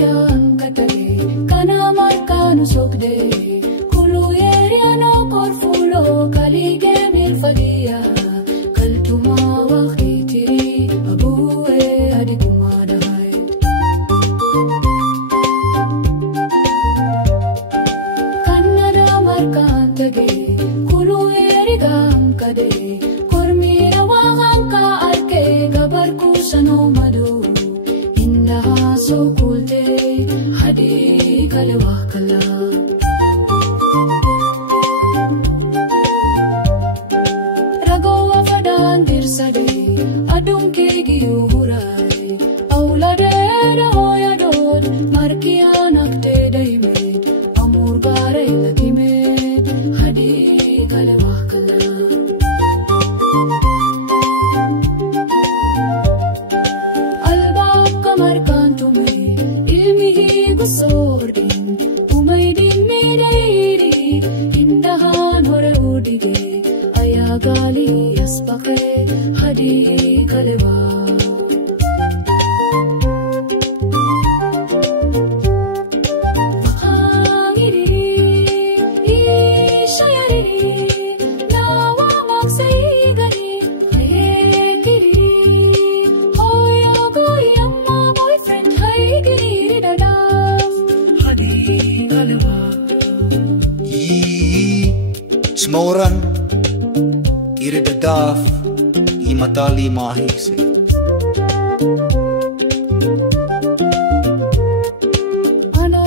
Oromiyaa kata'e kana markaanu sokde kuluyeriano korfulo kalige milfadiya kaltuma waqiti abuwe adikumadahay kannada markaan tage kuluyerigam kade kormira wahanka arke gabarku sanomadu so kulte hade kalwa kala ragowa fadan dirsade adum ke giurai aulade hoya dod markia nakte daimed amur bare ladimed hade kalwa kala albab kamar Sordin umaydin mirayri indahan hore udige ayagali asbake hadi kalewa mahangiri ishayari nawa maksayigani hayekiri hoya goyamma boyfriend haygiri dada Smoran iridadaf imatali mahise ano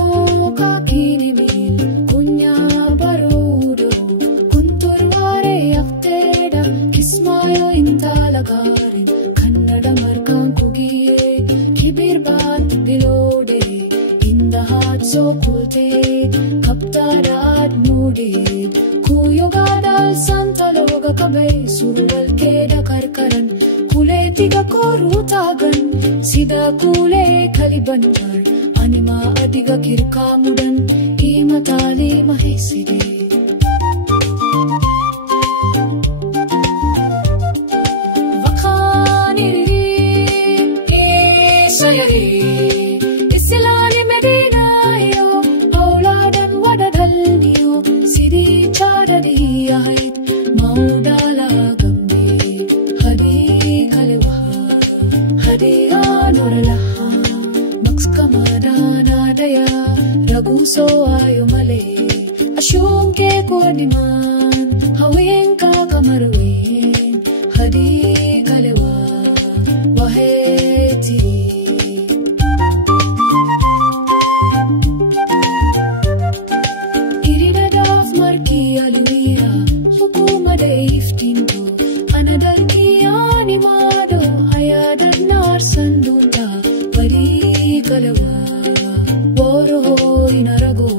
kakinimil kunya barudo kunturware yakteda kismayo intalagarin kannada markan kugiye kibir bat bilode indahat so kulte kaptadad mudid Kuyogadal santaloga kabe surwal keda karkaran kule tiga korutagan sida kule kalibandar anima adiga kirkamudan imatali mahiside vakaniri isayari isilani medina yo auladan wadadal niyo sidi Chadadiyahit maudala gambi hadi kalewa hadi anoralaha max kamadana daya raguso ayo male ashunke kodiman hawenka kamarwin hadi kalewa waheti Kalewa, woro hoy narago,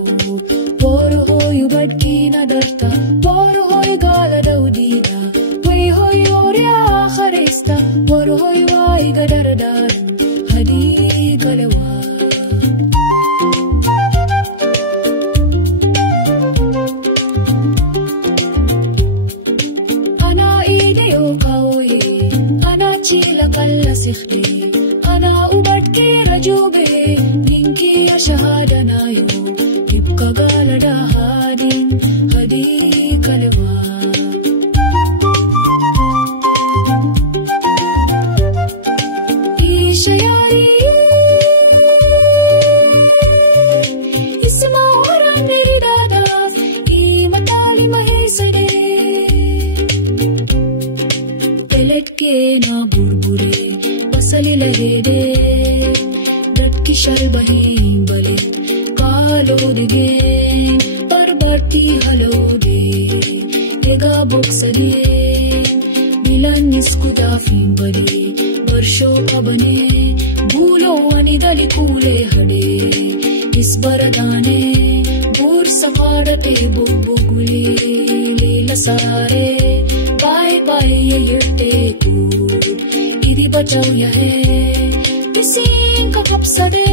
woro hoy ubadki nadarta, woro hoy gala daudita, way hoy orya kharista, woro hoy way gadardar, hadi kalewa. Ana ideo kaoye, ana chila kalla sikhde. Ana ubadki rajube ninki ya shahada nayo kibka galada hadin hadi kalewa ishayari isma waran niridada imatali mahisade peletke na burbure Salilahede datki shalbahim bale kalodege barbati halode ega boksade bilan iskudafim bade barsho kabane bhulo anidali kule hade isbaradane bur safarate bubbugule lila sare bye bye yerte tu Bachau ya hai, kisin ka kapsade